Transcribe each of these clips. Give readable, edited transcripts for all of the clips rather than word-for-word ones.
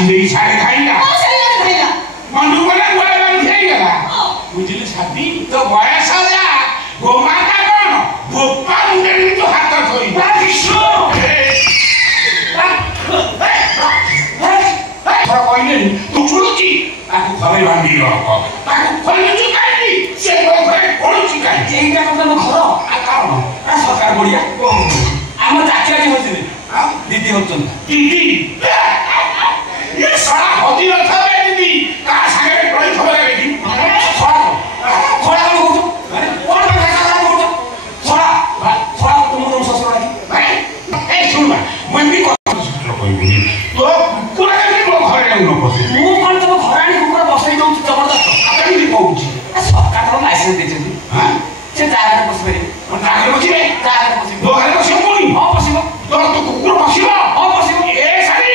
नहीं सारे खाएगा हां सही गाड़ी खाएगा मंडू वाला गोला बन जाएगा बुझिले छाती तो बयस होला गोमाता कोन भोपा मुंडे तो हाथ थोई विष्णु थोड़ा कहले तू छुड़ुची ताकू घरे बांधी रख ताकू खोली चुकाई से घरे कोड़ुची काई एइटा कोन घर आ कारण आ सरकार बढ़िया आम चाची आज होते दीदी होतन दीदी ये सारा होती रखा है दीदी का सागे कोई खबर है दीदी थोड़ा कौन होतो अरे कौन भाषा करा होतो थोड़ा तुम ससुर लागी ए सुन मैं भी ससुर कहबी तो पूरा के मो घरे न बसे मु कोन तुम घराणी कुकुर बसई दउ जबरदस्त आपण भी कहूची सरकार तो लाइसेंस देछथि हां से जागर बस बरे और जागर बसिबे जागर बसिबे दो घरे बसिबो कोनी हां बसिबो तो तो कुकुर बसिबो हां बसिबो ए सारी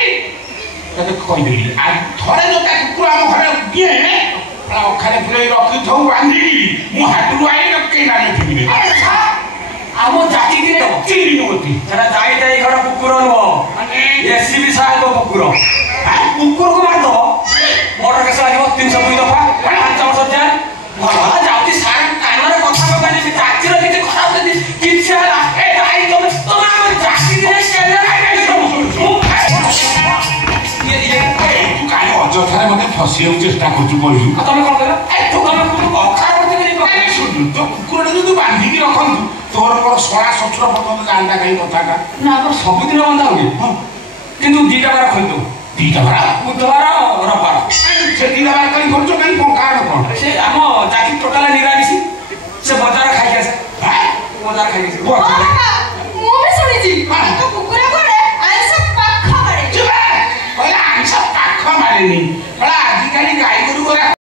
तते कहि देली आ थरे जो ता कुकुर हम घरे दिए आ खाली पुरे रखी थौ बांधी मु हाटुरु आई रखे ना थिबी अरे सा आमो जाति दे दो चिरी नोती सेटा जाई जाई घर कुकुर नो माने एसीबी साहेब कुकुर हां कुकुर को मार दो मोटर केस आइबो 302 दफा 5 वर्ष जान भला जाउती सारा कानरे कथा कहले से जाति रे किछ खराब दे किछ हला ए जाई तो हम जाति दे केले तू काहे अजथारे मते फसियौ चेष्टा करछु कहू तमे कोन कहला ए तू तमे कुकुर अखार मते नहीं अरे सुन तो कुकुर जो बांधी की रखन तोर पर सोळा सचुर पतन जानता कहीं कथाटा ना पर सब दिन बंधा होगे किंतु दीटा बार खोल दो दीटा बड़ा बुधवार रविवार से दीटा बड़ा कहीं खोलছো कहीं कोन कारण कोन से हम जाति टोटल निरामिष से बाजार खाई के हां बाजार खाई के ମୁଁ ବି ଶୁଣିଛି ତ କୁକୁର ଘରେ ଆଇଁଷ ପାଖ ମାରେ କହିଲା ଆଇଁଷ ପାଖ ମାରେନି କହିଲା ଆଜିକାଲି ଗାଈ ଗୋରୁ